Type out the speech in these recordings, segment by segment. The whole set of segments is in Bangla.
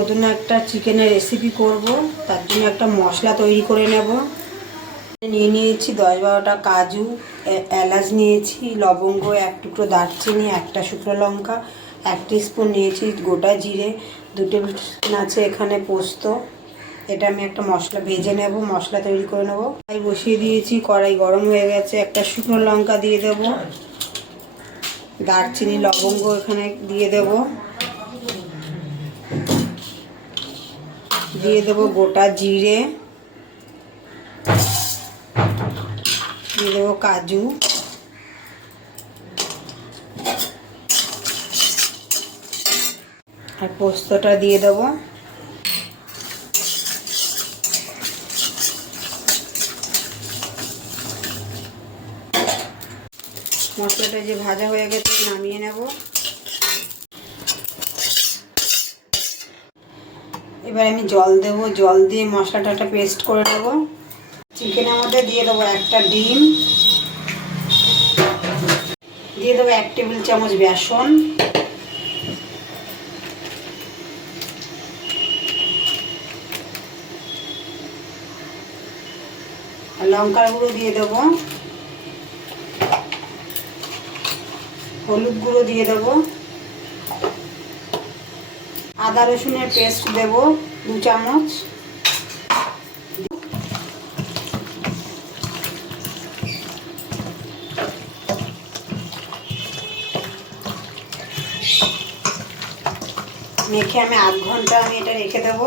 নতুন একটা চিকেনের রেসিপি করব, তার জন্য একটা মশলা তৈরি করে নেব। নিয়ে নিয়েছি 10-12টা কাজু, এলাচ নিয়েছি, লবঙ্গ, এক টুকরো দারচিনি, একটা শুকনো লঙ্কা, 1 টিস্পুন নিয়েছি গোটা জিরে, 2 টেবিল স্পুন আছে এখানে পোস্ত। এটা আমি একটা মশলা ভেজে নেব, মশলা তৈরি করে নেব। কড়াই বসিয়ে দিয়েছি, কড়াই গরম হয়ে গেছে। একটা শুকনো লঙ্কা দিয়ে দেব, দারচিনি, লবঙ্গ এখানে দিয়ে দেব, দিয়ে দেব গোটা জিরে, দিয়ে দেবো কাজু, আর পোস্তটা দিয়ে দেবো। মশলাটা যে ভাজা হয়ে গেছে নামিয়ে নেব। এবার আমি জল দেব, জল দিয়ে মশলাটা একটা পেস্ট করে নেব। চিকেনের মধ্যে দিয়ে দেবো একটা ডিম, দিয়ে দেবো 1 টেবিল চামচ বেসন, লঙ্কার গুঁড়ো দিয়ে দেবো, হলুদ গুঁড়ো দিয়ে দেবো, আদা রসুনের পেস্ট দেব 2 চামচ, মেখে আমি 8 ঘন্টা আমি এটা রেখে দেবো।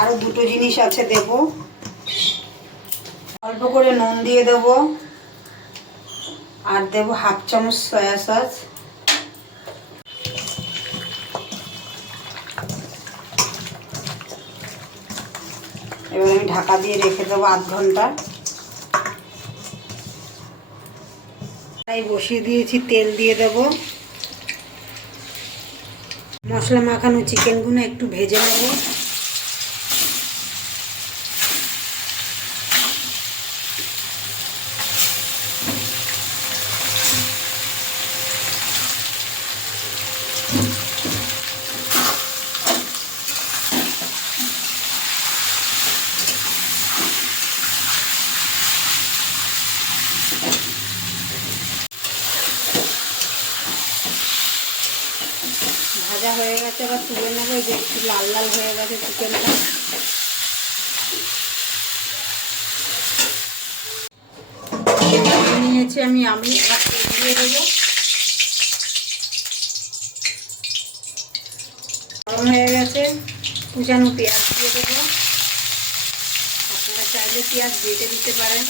আরও 2টো জিনিস আছে দেব, অল্প করে নুন দিয়ে দেবো, আর দেবো 1/2 চামচ সয়া সস। এবার আমি ঢাকা দিয়ে রেখে দেবো 8 ঘন্টা। তাই বসিয়ে দিয়েছি, তেল দিয়ে দেবো। মশলা মাখানো চিকেনগুলো একটু ভেজে নেব। ভাজা হয়ে গেছে, এবার তুলে নেবো। যে একটু লাল লাল হয়ে গেছে চিকেনটা। নিয়েছি আমি এবার তেল দিয়ে দেবো। গরম হয়ে গেছে, কুচানো পেঁয়াজ দিয়ে দেবো। আপনারা চাইলে পেঁয়াজ বেটে দিতে পারেন,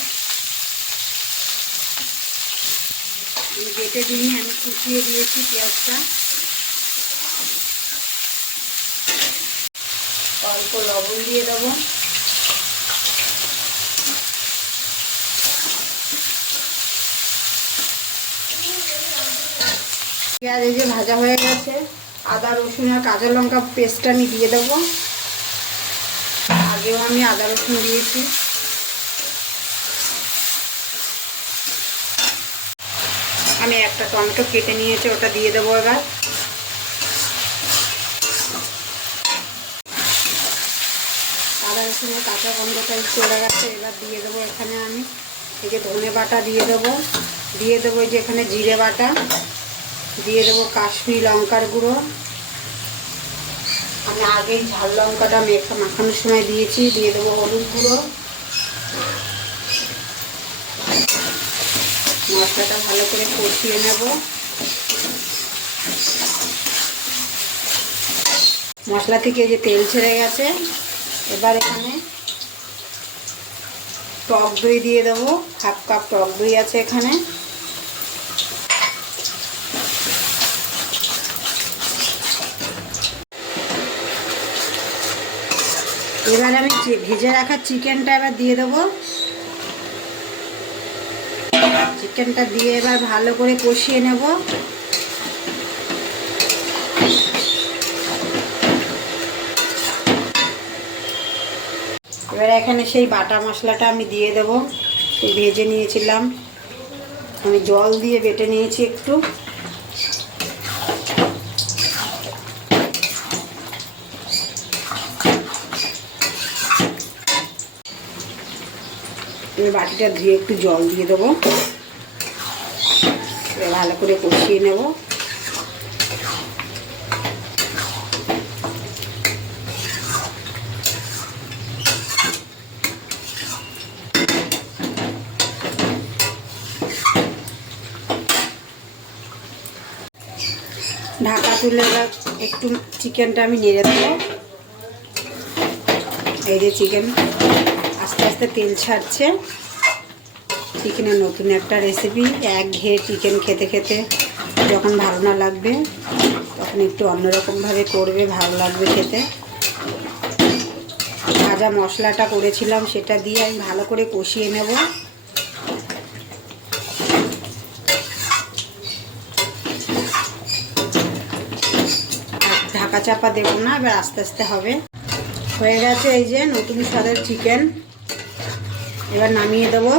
আমি বেটে দিইনি, আমি কুচিয়ে দিয়েছি পেঁয়াজটা। অল্প লবণ দিয়ে দেবো, পেঁয়াজ এই যে ভাজা হয়ে গেছে। আদা রসুন আর কাঁচা লঙ্কা পেস্টটা আমি দিয়ে দেবো। আগেও আমি আদা রসুন দিয়েছি। আমি একটা টমেটো কেটে নিয়েছি, ওটা দিয়ে দেবো। এবার আদা রসুনের কাঁচা গন্ধটা চলে গেছে। এবার দিয়ে দেবো এখানে আমি এই যে ধনে বাটা দিয়ে দেবো, দিয়ে দেবো এই যে এখানে জিরে বাটা, দিয়ে দেবো কাশ্মীরি লঙ্কার গুঁড়ো। আমি আগেই ঝাল লঙ্কাটা মাখানোর সময় দিয়েছি। দিয়ে দেবো হলুদ গুঁড়ো। মশলাটা ভালো করে কষিয়ে নেব। মশলা থেকে যে তেল ছেড়ে গেছে, এবার এখানে টক দই দিয়ে দেবো। 1/2 কাপ টক দই আছে এখানে। এবার আমি ভেজে রাখা চিকেনটা এবার দিয়ে দেবো। চিকেনটা দিয়ে এবার ভালো করে কষিয়ে নেব। এবার এখানে সেই বাটা মশলাটা আমি দিয়ে দেব। ভেজে নিয়েছিলাম, আমি জল দিয়ে বেটে নিয়েছি একটু। আমি বাটিটা ধুয়ে একটু জল দিয়ে দেবো, ভালো করে কষিয়ে নেব। ঢাকা তুলে এবার একটু চিকেনটা আমি নেড়ে দেবো। এই যে চিকেন আস্তে আস্তে তেল ছাড়ছে। চিকেনের নতুন একটা রেসিপি, একঘেয়ে চিকেন খেতে খেতে যখন ভালো না লাগবে তখন একটু অন্যরকমভাবে করবে, ভালো লাগবে খেতে। ভাজা মশলাটা করেছিলাম সেটা দিয়ে আমি ভালো করে কষিয়ে নেব। ঢাকা চাপা দেবো না, এবার আস্তে আস্তে হবে। হয়ে গেছে এই যে নতুন স্বাদের চিকেন, এবার নামিয়ে দেবো।